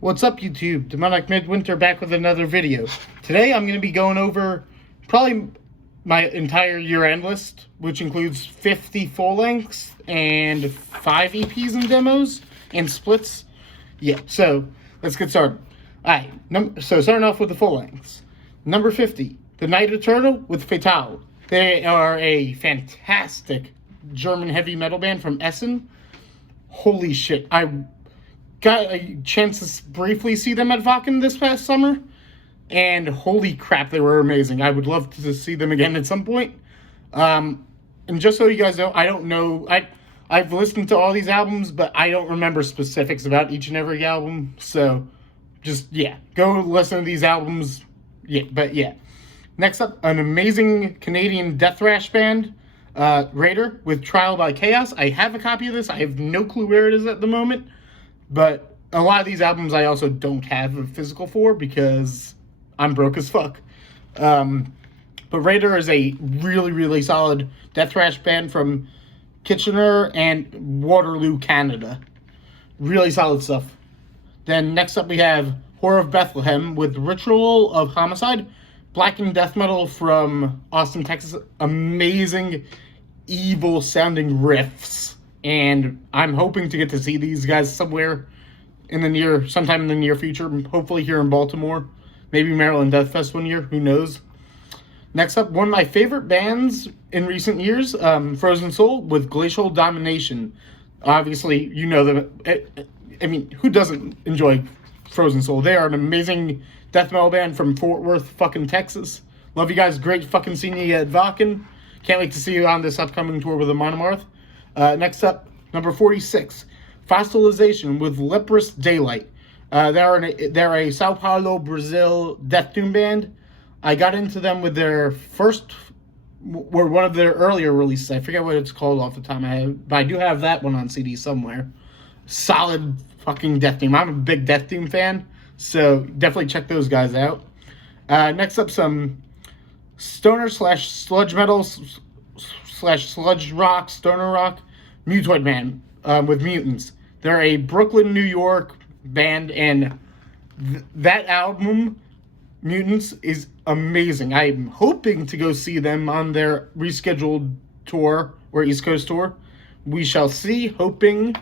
What's up, YouTube? Demonic Midwinter back with another video. Today I'm going to be going over probably my entire year-end list, which includes 50 full-lengths and 5 EPs and demos and splits. Yeah, so let's get started. Alright, so starting off with the full-lengths. Number 50, The Night Eternal with Fatale. They are a fantastic German heavy metal band from Essen. Holy shit, I got a chance to briefly see them at Wacken this past summer, and holy crap, they were amazing. I would love to see them again at some point. And just so you guys know, I don't know, I've listened to all these albums, but I don't remember specifics about each and every album, so just, yeah, go listen to these albums. Yeah. Next up, an amazing Canadian death thrash band, Raider, with Trial by Chaos. I have a copy of this. I have no clue where it is at the moment. But a lot of these albums I also don't have a physical for because I'm broke as fuck. But Raider is a really, really solid death thrash band from Kitchener and Waterloo, Canada. Really solid stuff. Then next up we have Whore of Bethlehem with Ritual of Homicide. Blackened death metal from Austin, Texas. Amazing, evil sounding riffs. And I'm hoping to get to see these guys sometime in the near future. Hopefully here in Baltimore. Maybe Maryland Death Fest one year. Who knows? Next up, one of my favorite bands in recent years, Frozen Soul with Glacial Domination. Obviously, you know them. I mean, who doesn't enjoy Frozen Soul? They are an amazing death metal band from Fort Worth, fucking Texas. Love you guys. Great fucking seeing you at Wacken. Can't wait to see you on this upcoming tour with the Monomarth. Next up, number 46, Fossilization with Leprous Daylight. They're a Sao Paulo, Brazil death doom band. I got into them with their one of their earlier releases. I forget what it's called off the top of my head, but I do have that one on CD somewhere. Solid fucking death doom. I'm a big death doom fan, so definitely check those guys out. Next up, some stoner / sludge metal / sludge rock, stoner rock, Mutoid Man with Mutants. They're a Brooklyn, New York band, and that album, Mutants, is amazing. I'm hoping to go see them on their rescheduled tour, or East Coast tour. We shall see, hoping,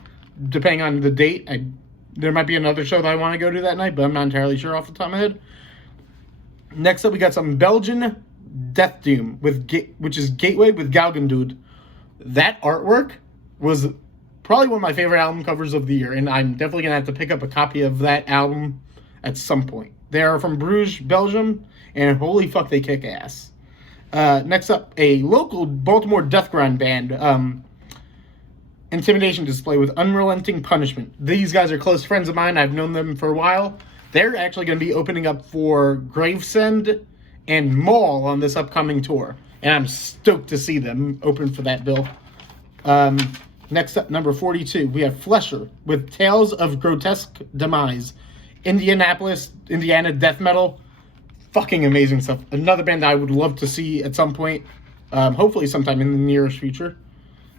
depending on the date. There might be another show that I want to go to that night, but I'm not entirely sure off the top of my head. Next up, we got some Belgian death doom, which is Gateway with Galgendude. That artwork was probably one of my favorite album covers of the year, and I'm definitely going to have to pick up a copy of that album at some point. They are from Bruges, Belgium, and holy fuck, they kick ass. Next up, a local Baltimore death grind band, Intimidation Display with Unrelenting Punishment. These guys are close friends of mine. I've known them for a while. They're actually going to be opening up for Gravesend and Maul on this upcoming tour, and I'm stoked to see them open for that bill. Next up, number 42, we have Flesher with Tales of Grotesque Demise. Indianapolis, Indiana death metal. Fucking amazing stuff. Another band I would love to see at some point. Hopefully sometime in the nearest future.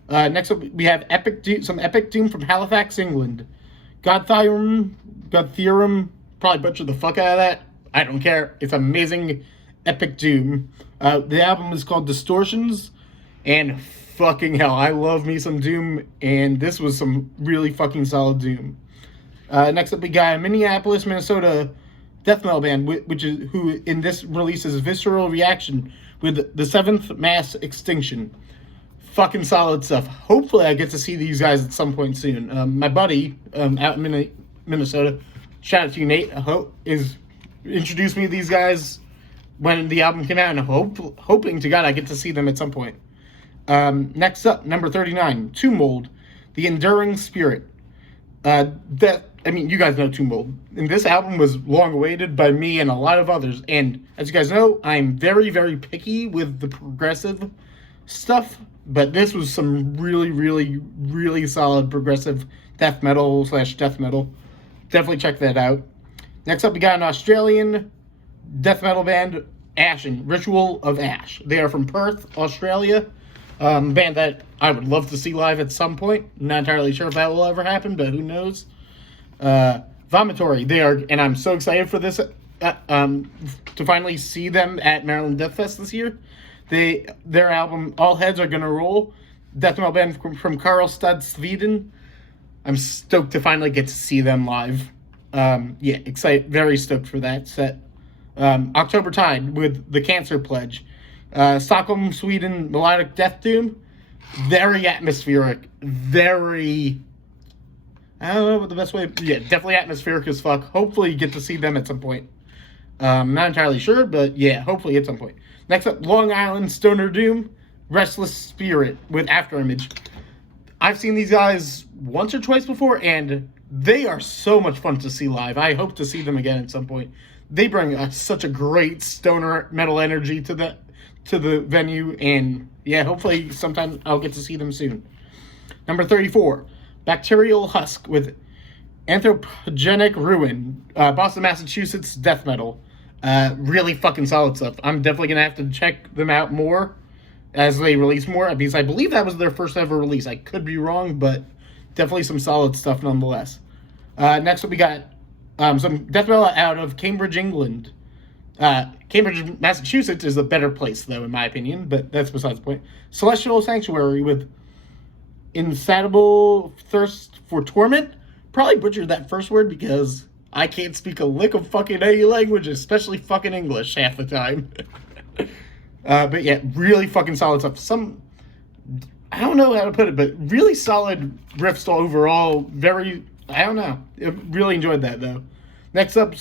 Next up, we have some Epic Doom from Halifax, England. Godtherum, probably butchered the fuck out of that. I don't care. It's amazing Epic Doom. The album is called Distortions, and fucking hell, I love me some Doom, and this was some really fucking solid Doom. Next up, we got a Minneapolis, Minnesota death metal band, who in this release is Visceral Reaction with The Seventh Mass Extinction. Fucking solid stuff. Hopefully I get to see these guys at some point soon. My buddy out in Minnesota, shout out to you, Nate, introduced me to these guys when the album came out, and hoping to God I get to see them at some point. Next up, number 39, Tomb Mold, The Enduring Spirit. You guys know Tomb Mold. And this album was long awaited by me and a lot of others. And as you guys know, I'm very, very picky with the progressive stuff. But this was some really, really, really solid progressive death metal / death metal. Definitely check that out. Next up, we got an Australian death metal band, Ashen, Ritual of Ash. They are from Perth, Australia. Band that I would love to see live at some point. Not entirely sure if that will ever happen, but who knows. Vomitory. They are, and I'm so excited for this, to finally see them at Maryland Death Fest this year. Their album All Heads Are Gonna Roll, death metal band from Karlstad, Sweden. I'm stoked to finally get to see them live. Yeah, excited, very stoked for that set. October Tide with The Cancer Pledge. Stockholm, Sweden, Melodic Death Doom. Very atmospheric. Very, I don't know what the best way. Yeah, definitely atmospheric as fuck. Hopefully you get to see them at some point. Not entirely sure, but yeah, hopefully at some point. Next up, Long Island Stoner Doom, Restless Spirit with Afterimage. I've seen these guys once or twice before, and they are so much fun to see live. I hope to see them again at some point. They bring such a great stoner metal energy to the venue, and yeah, hopefully sometime I'll get to see them soon. Number 34, Bacterial Husk with Anthropogenic Ruin, Boston, Massachusetts death metal. Really fucking solid stuff. I'm definitely gonna have to check them out more as they release more, because I believe that was their first ever release. I could be wrong, but definitely some solid stuff nonetheless. Next up, we got some death metal out of Cambridge, England. Cambridge, Massachusetts is a better place, though, in my opinion, but that's besides the point. Celestial Sanctuary with Insatiable Thirst for Torment. Probably butchered that first word because I can't speak a lick of fucking any language, especially fucking English half the time. But yeah, really fucking solid stuff. I don't know how to put it, but really solid riffs overall. I don't know. I really enjoyed that, though. Next up,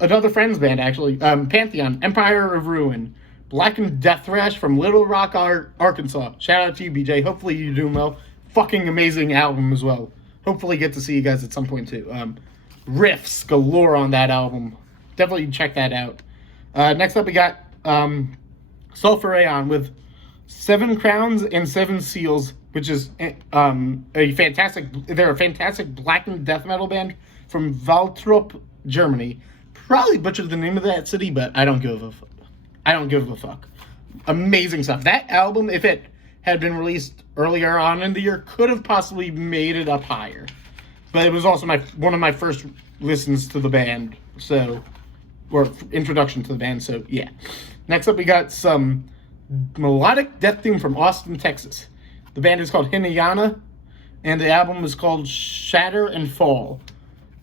another Friends band, actually. Pantheon, Empire of Ruin. Blackened Death Thrash from Little Rock, Arkansas. Shout out to you, BJ. Hopefully you're doing well. Fucking amazing album as well. Hopefully get to see you guys at some point, too. Riffs galore on that album. Definitely check that out. Next up, we got Sulphur Aeon with Seven Crowns and Seven Seals, which is a fantastic blackened death metal band from Waltrop, Germany. Probably butchered the name of that city, but I don't give a fuck. Amazing stuff. That album, if it had been released earlier on in the year, could have possibly made it up higher. But it was also one of my first listens to the band, or introduction to the band, so yeah. Next up, we got some melodic death doom from Austin, Texas. The band is called Hinayana, and the album is called Shatter and Fall.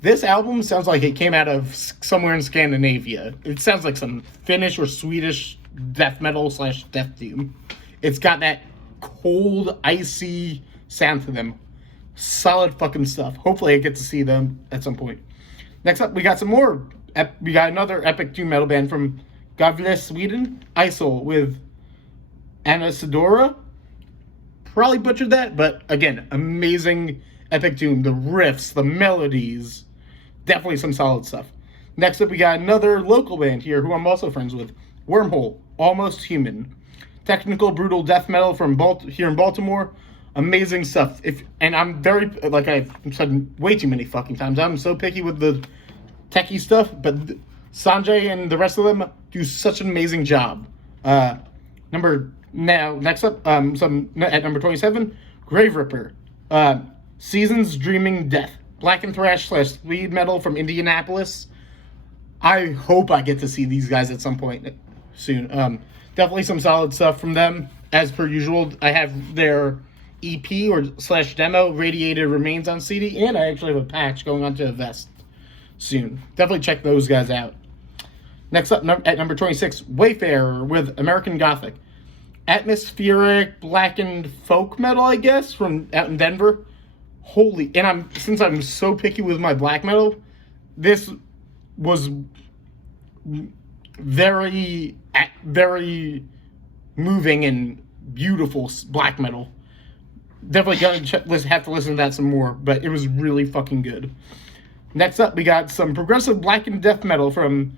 This album sounds like it came out of somewhere in Scandinavia. It sounds like some Finnish or Swedish death metal / death doom. It's got that cold, icy sound to them. Solid fucking stuff. Hopefully I get to see them at some point. Next up, we got some more. We got another epic doom metal band from Gavle, Sweden. Isol with Anasidora. Probably butchered that, but again, amazing epic doom. The riffs, the melodies. Definitely some solid stuff. Next up, we got another local band here who I'm also friends with. Wormhole, Almost Human. Technical, brutal death metal from here in Baltimore. Amazing stuff. And I'm very, like I've said way too many fucking times, I'm so picky with the techie stuff, but Sanjay and the rest of them do such an amazing job. Next up, at number 27, Grave Ripper. Seasons Dreaming Death. Black and Thrash / speed metal from Indianapolis. I hope I get to see these guys at some point soon. Definitely some solid stuff from them. As per usual, I have their EP or / demo, Radiated Remains, on CD, and I actually have a patch going onto a vest soon. Definitely check those guys out. Next up, at number 26, Wayfarer with American Gothic. Atmospheric blackened folk metal, I guess, from out in Denver. Since I'm so picky with my black metal, this was very, very moving and beautiful black metal. Definitely gonna have to listen to that some more, but it was really fucking good. Next up, we got some progressive blackened death metal from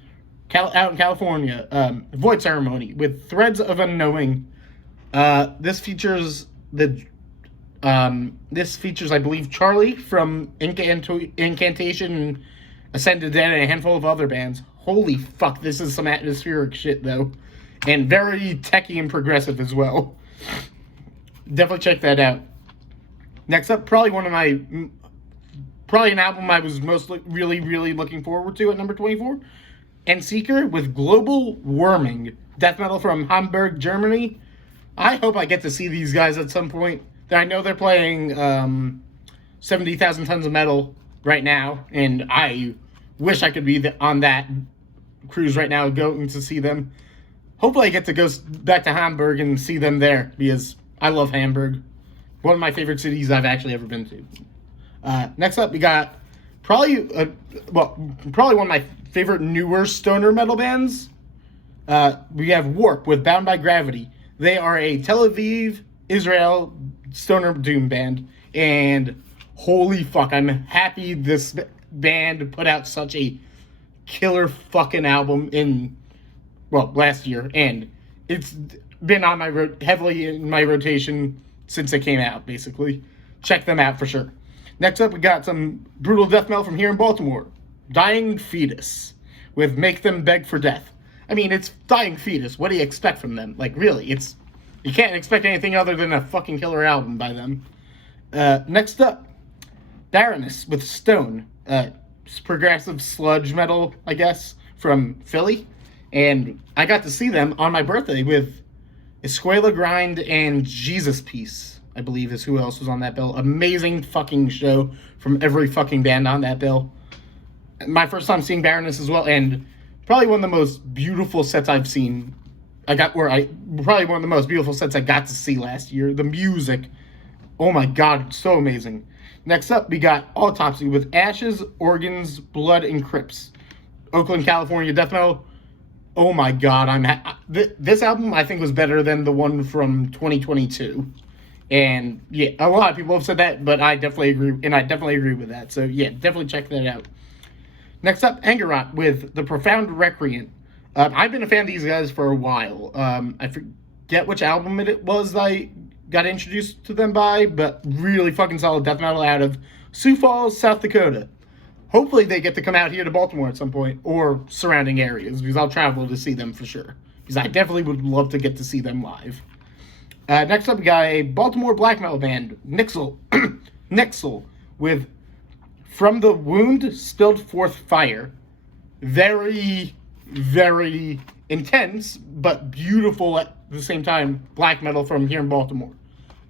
out in California. Void Ceremony with Threads of Unknowing. This features, I believe, Charlie from Incantation and Ascended Dead and a handful of other bands. Holy fuck, this is some atmospheric shit, though. And very techy and progressive as well. Definitely check that out. Next up, probably one of my probably an album I was really looking forward to at number 24. And Seeker with Global Warming, death metal from Hamburg, Germany. I hope I get to see these guys at some point. I know they're playing 70,000 Tons of Metal right now, and I wish I could be on that cruise right now going to see them. Hopefully I get to go back to Hamburg and see them there, because I love Hamburg. One of my favorite cities I've actually ever been to. Next up, we got probably one of my favorite newer stoner metal bands. We have Warp with Bound by Gravity. They are a Tel Aviv, Israel stoner doom band, and holy fuck, I'm happy this band put out such a killer fucking album last year, and it's been on my heavily in my rotation since it came out, basically. Check them out for sure. Next up, we got some brutal death metal from here in Baltimore. Dying Fetus with Make Them Beg for Death. I mean, it's Dying Fetus. What do you expect from them? Like, really, you can't expect anything other than a fucking killer album by them. Next up, Baroness with Stone. Progressive sludge metal, I guess, from Philly. And I got to see them on my birthday with Escuela Grind and Jesus Piece, I believe is who else was on that bill. Amazing fucking show from every fucking band on that bill. My first time seeing Baroness as well, and probably one of the most beautiful sets I've seen. Probably one of the most beautiful sets I got to see last year. The music, oh my god, so amazing. Next up, we got Autopsy with Ashes, Organs, Blood, and Crypts. Oakland, California death metal. Oh my god, this album I think was better than the one from 2022. And yeah, a lot of people have said that, but I definitely agree, and I definitely agree with that. So yeah, definitely check that out. Next up, Angerot with The Profound Recreant. I've been a fan of these guys for a while. I forget which album it was I got introduced to them by, but really fucking solid death metal out of Sioux Falls, South Dakota. Hopefully they get to come out here to Baltimore at some point, or surrounding areas, because I'll travel to see them for sure. Because I definitely would love to get to see them live. Next up, we got a Baltimore black metal band, Nixel, Nixel, with From the Wound Spilled Forth Fire. Very, very intense, but beautiful at the same time, black metal from here in Baltimore.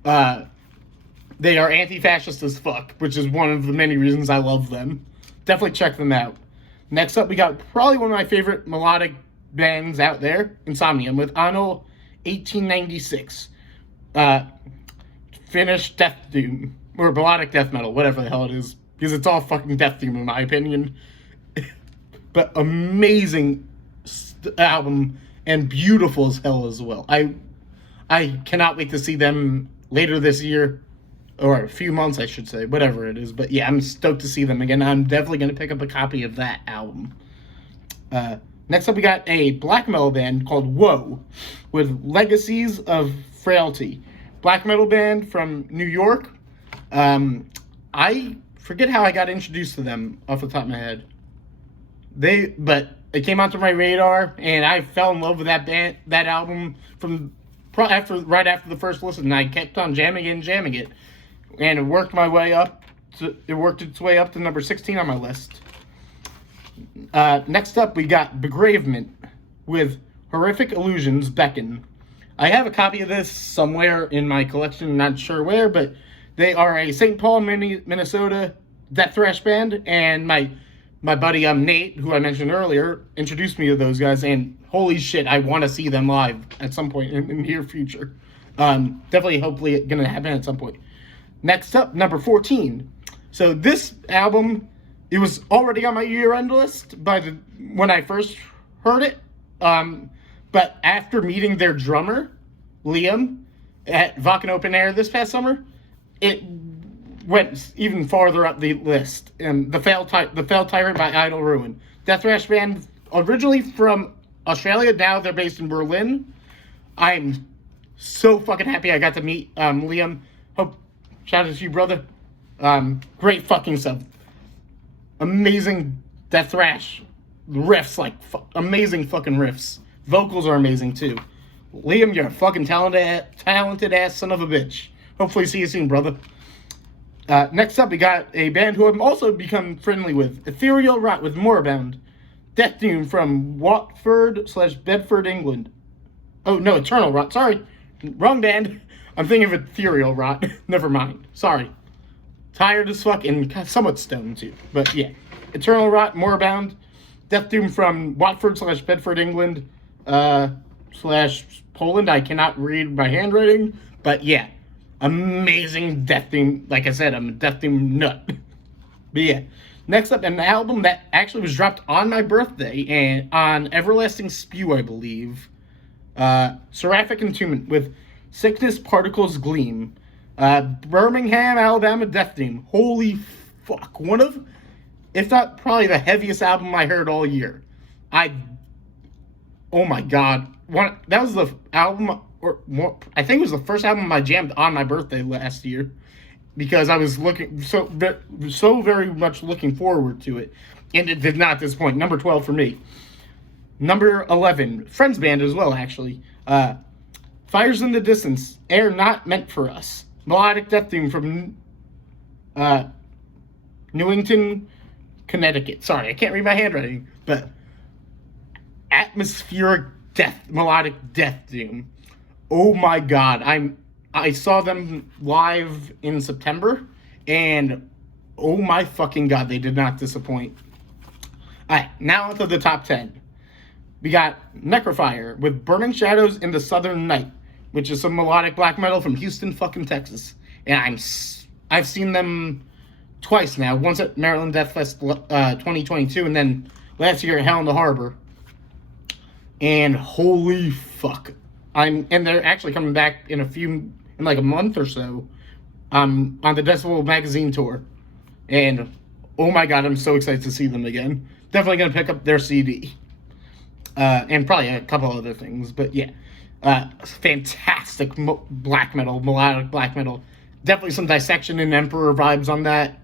They are anti-fascist as fuck, which is one of the many reasons I love them. Definitely check them out. Next up, we got probably one of my favorite melodic bands out there, Insomnium, with Anno 1896. Finnish death doom, or melodic death metal, whatever the hell it is, because it's all fucking death doom in my opinion. But amazing album, and beautiful as hell as well. I cannot wait to see them later this year, or a few months, I should say, whatever it is. But yeah, I'm stoked to see them again. I'm definitely going to pick up a copy of that album. Next up, we got a black metal band called Woe, with Legacies of Frailty. Black metal band from New York. I forget how I got introduced to them off the top of my head. But it came onto my radar, and I fell in love with that album right after the first listen, and I kept on jamming it. And it worked its way up to number 16 on my list. Next up, we got Begravement with Horrific Illusions Beckon. I have a copy of this somewhere in my collection, not sure where, but they are a St. Paul, Minnesota death thrash band, and my buddy Nate, who I mentioned earlier, introduced me to those guys, and holy shit, I want to see them live at some point in the near future. Definitely, hopefully, going to happen at some point. Next up, number 14. So this album, it was already on my year-end list when I first heard it. But after meeting their drummer, Liam, at Wacken Open Air this past summer, it went even farther up the list. The Failed Tyrant by Idle Ruin. Death thrash band, originally from Australia, now they're based in Berlin. I'm so fucking happy I got to meet Liam. Shout out to you, brother. Great fucking stuff. Amazing death thrash. Riffs, amazing fucking riffs. Vocals are amazing, too. Liam, you're a fucking talented ass son of a bitch. Hopefully see you soon, brother. Next up, we got a band who I've also become friendly with, Ethereal Rot with Moribund. Death Doom from Watford/Bedford, England. Oh, no, Eternal Rot. Sorry. Wrong band. I'm thinking of Ethereal Rot. Never mind. Sorry. Tired as fuck and somewhat stoned too. But yeah. Eternal Rot, Moribund. Death Doom from Watford/Bedford, England. Slash Poland. I cannot read my handwriting. But yeah. Amazing Death Doom. Like I said, I'm a Death Doom nut. But yeah. Next up, an album that actually was dropped on my birthday and on Everlasting Spew, I believe. Seraphic Entombment with Sickness Particles Gleam. Birmingham, Alabama, Death Doom. Holy fuck. One of, if not probably the heaviest album I heard all year. Oh my god. That was the album, or more, I think it was the first album I jammed on my birthday last year. Because I was so very much looking forward to it. And it did not disappoint. Number 12 for me. Number 11, Friends Band as well, actually. Fires in the Distance, Air Not Meant for Us. Melodic Death Doom from Newington, Connecticut. Sorry, I can't read my handwriting. But atmospheric melodic death doom. Oh my god, I saw them live in September, and oh my fucking god, they did not disappoint. Alright, now onto the top 10. We got Necrophire with Burning Shadows in the Southern Night, which is some melodic black metal from Houston, fucking Texas. And I've seen them twice now. Once at Maryland Death Fest 2022, and then last year at Hell in the Harbor. And holy fuck. And they're actually coming back in like a month or so, on the Decibel Magazine tour. And oh my god, I'm so excited to see them again. Definitely gonna pick up their CD. And probably a couple other things, but yeah. Fantastic black metal, melodic black metal. Definitely some Dissection and Emperor vibes on that.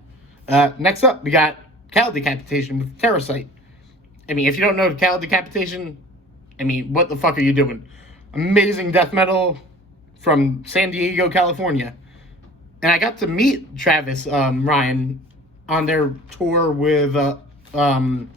Next up, we got Cattle Decapitation with Terrasite. I mean, if you don't know Cattle Decapitation, I mean, what the fuck are you doing? Amazing death metal from San Diego, California. And I got to meet Travis Ryan on their tour with on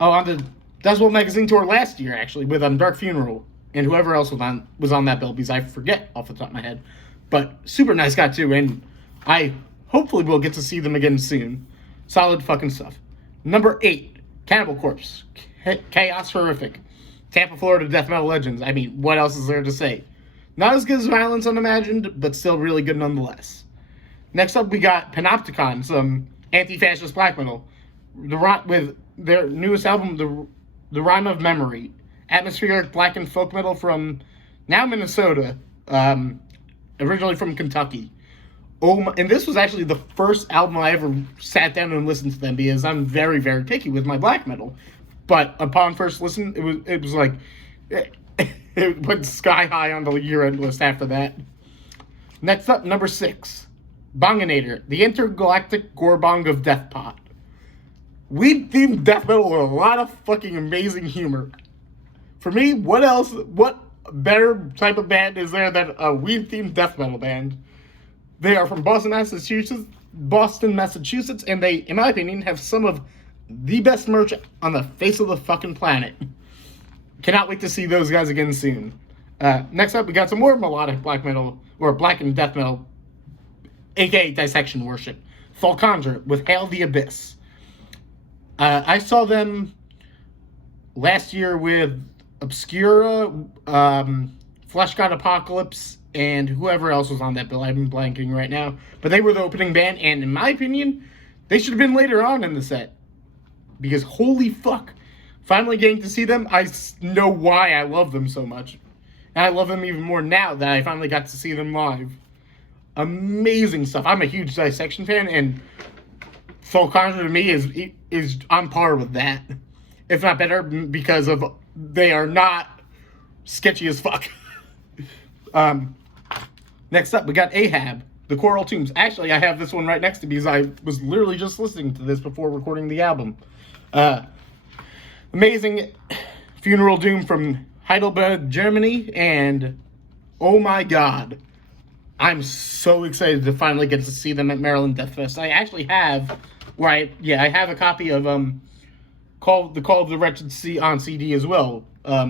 the Decibel Magazine tour last year, actually, with Dark Funeral and whoever else was on that bill, because I forget off the top of my head. But super nice guy too, and I hopefully will get to see them again soon. Solid fucking stuff. Number 8, Cannibal Corpse, Chaos Horrific, Tampa, Florida Death Metal Legends. I mean, what else is there to say? Not as good as Violence Unimagined, but still really good nonetheless. Next up, we got Panopticon, some anti-fascist black metal, with their newest album, The Rime of Memory, atmospheric black and folk metal from now Minnesota, originally from Kentucky. And this was actually the first album I ever sat down and listened to them, because I'm very, very picky with my black metal. But upon first listen, it was like it went sky high on the year-end list after that. Next up, number 6, Bonginator, the intergalactic gorebong of Deathpot. Weed-themed death metal with a lot of fucking amazing humor. For me, what better type of band is there than a weed-themed death metal band? They are from Boston, Massachusetts, and they, in my opinion, have some of the best merch on the face of the fucking planet. Cannot wait to see those guys again soon. Next up, we got some more melodic black metal, or black and death metal, aka Dissection Worship. Falcondra with Hail the Abyss. I saw them last year with Obscura, Flesh God Apocalypse, and whoever else was on that bill. I'm blanking right now. But they were the opening band, and in my opinion, they should have been later on in the set. Because holy fuck, finally getting to see them, I know why I love them so much. And I love them even more now that I finally got to see them live. Amazing stuff. I'm a huge Dissection fan, and Falcondra to me is on par with that. If not better, because they are not sketchy as fuck. Next up, we got Ahab, the Coral Tombs. Actually, I have this one right next to me, because I was literally just listening to this before recording the album. Amazing Funeral Doom from Heidelberg, Germany, and oh my god, I'm so excited to finally get to see them at Maryland Death Fest. I actually have, I have a copy of the Call of the Wretched on CD as well,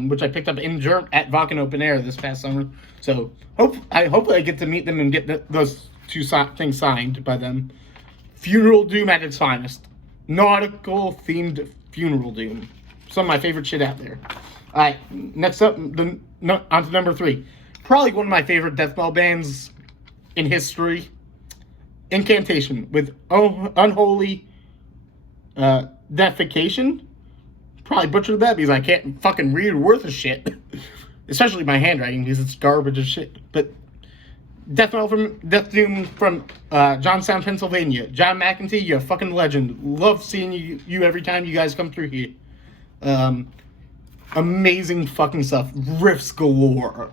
which I picked up at Wacken Open Air this past summer. So hopefully I get to meet them and get those two things signed by them. Funeral Doom at its finest. Nautical themed Funeral Doom. Some of my favorite shit out there. Alright, next up, on to number 3. Probably one of my favorite death metal bands in history. Incantation with Unholy Defecation. Probably butchered that because I can't fucking read worth of shit. Especially my handwriting because it's garbage as shit. But Death Doom from Johnstown, Pennsylvania. John McEntee, you're a fucking legend. Love seeing you every time you guys come through here. Amazing fucking stuff. Riffs galore.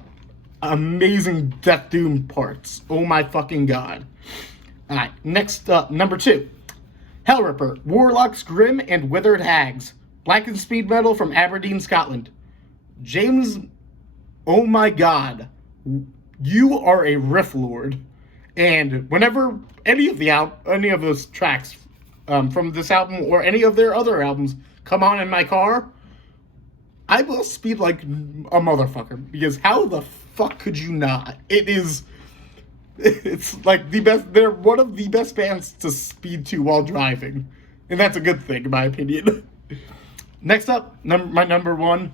Amazing Death Doom parts. Oh my fucking god. Alright, next up, number 2. Hellripper, Warlocks Grim and Withered Hags. Black and speed metal from Aberdeen, Scotland. James, oh my god. You are a riff lord. And whenever any of those tracks from this album or any of their other albums come on in my car, I will speed like a motherfucker. Because how the fuck could you not? It's like the best. They're one of the best bands to speed to while driving. And that's a good thing, in my opinion. Next up, my number 1.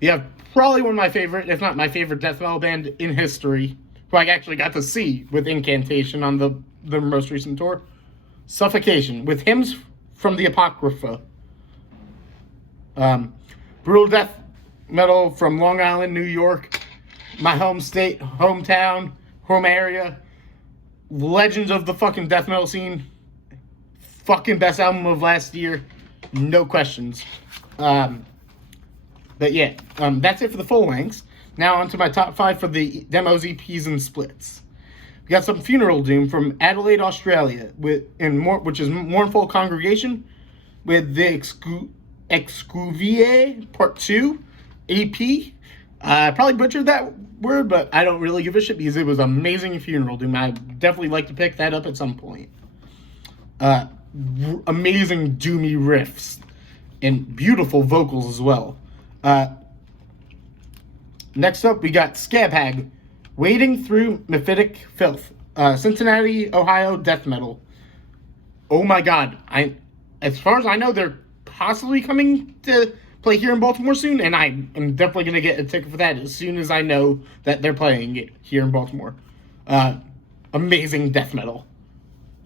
We have probably one of my favorite, if not my favorite death metal band in history, who I actually got to see with Incantation on the most recent tour. Suffocation, with Hymns from the Apocrypha. Brutal death metal from Long Island, New York. My home state, hometown, home area. Legends of the fucking death metal scene. Fucking best album of last year. No questions. But yeah, that's it for the full lengths. Now on to my top 5 for the demos, EPs, and splits. We got some Funeral Doom from Adelaide, Australia, which is Mournful Congregation, with the Excuvier Part 2 EP. I probably butchered that word, but I don't really give a shit because it was amazing Funeral Doom. I'd definitely like to pick that up at some point. Amazing doomy riffs and beautiful vocals as well. Next up, we got Scab Hag, Wading Through Mephitic Filth, Cincinnati, Ohio death metal. Oh my god! As far as I know, they're possibly coming to play here in Baltimore soon, and I am definitely gonna get a ticket for that as soon as I know that they're playing it here in Baltimore. Amazing death metal.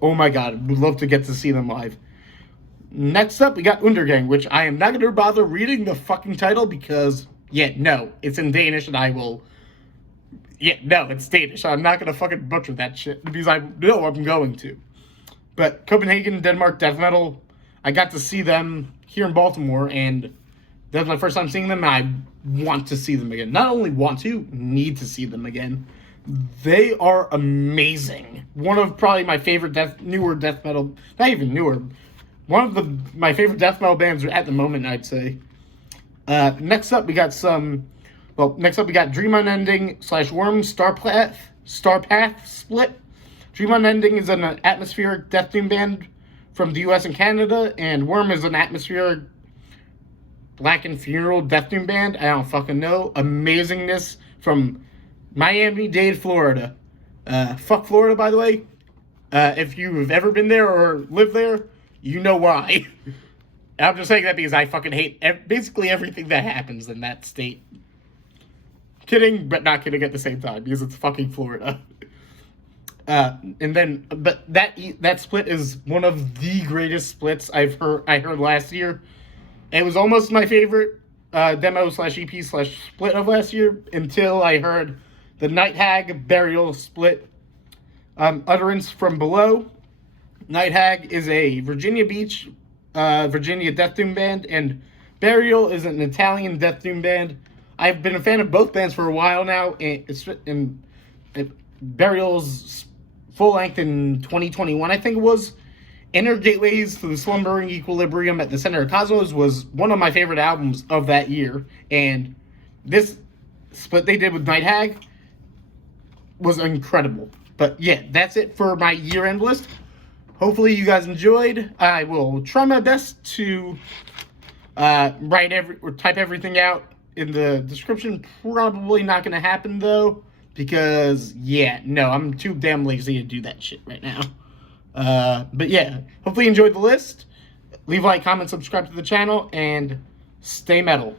Oh my god, would love to get to see them live. Next up, we got Undergang, which I am not going to bother reading the fucking title because, no, it's in Danish and I will... no, it's Danish. I'm not going to fucking butcher that shit because I know I'm going to. But Copenhagen, Denmark, death metal, I got to see them here in Baltimore and that's my first time seeing them and I want to see them again. Not only want to, need to see them again. They are amazing. One of probably my favorite newer death metal, not even newer, one of my favorite death metal bands at the moment, I'd say. Next up, we got Dream Unending / Worm Starpath split. Dream Unending is an atmospheric death doom band from the US and Canada, and Worm is an atmospheric blackened funeral death doom band. I don't fucking know. Amazingness from Miami-Dade, Florida. Fuck Florida, by the way. If you've ever been there or lived there, you know why. I'm just saying that because I fucking hate basically everything that happens in that state. Kidding, but not kidding at the same time, because it's fucking Florida. But that split is one of the greatest splits I heard last year. It was almost my favorite demo / EP / split of last year until I heard the Night Hag Burial split. Utterance from Below. Night Hag is a Virginia Beach, Virginia death doom band, and Burial is an Italian death doom band. I've been a fan of both bands for a while now, and Burial's full length in 2021, I think it was. Inner Gateways to the Slumbering Equilibrium at the Center of Cosmos was one of my favorite albums of that year, and this split they did with Night Hag, was incredible. But yeah, that's it for my year-end list. Hopefully you guys enjoyed. I will try my best to type everything out in the description. Probably not going to happen though, because yeah, no, I'm too damn lazy to do that shit right now. But yeah, hopefully you enjoyed the list. Leave a like, comment, subscribe to the channel, and stay metal.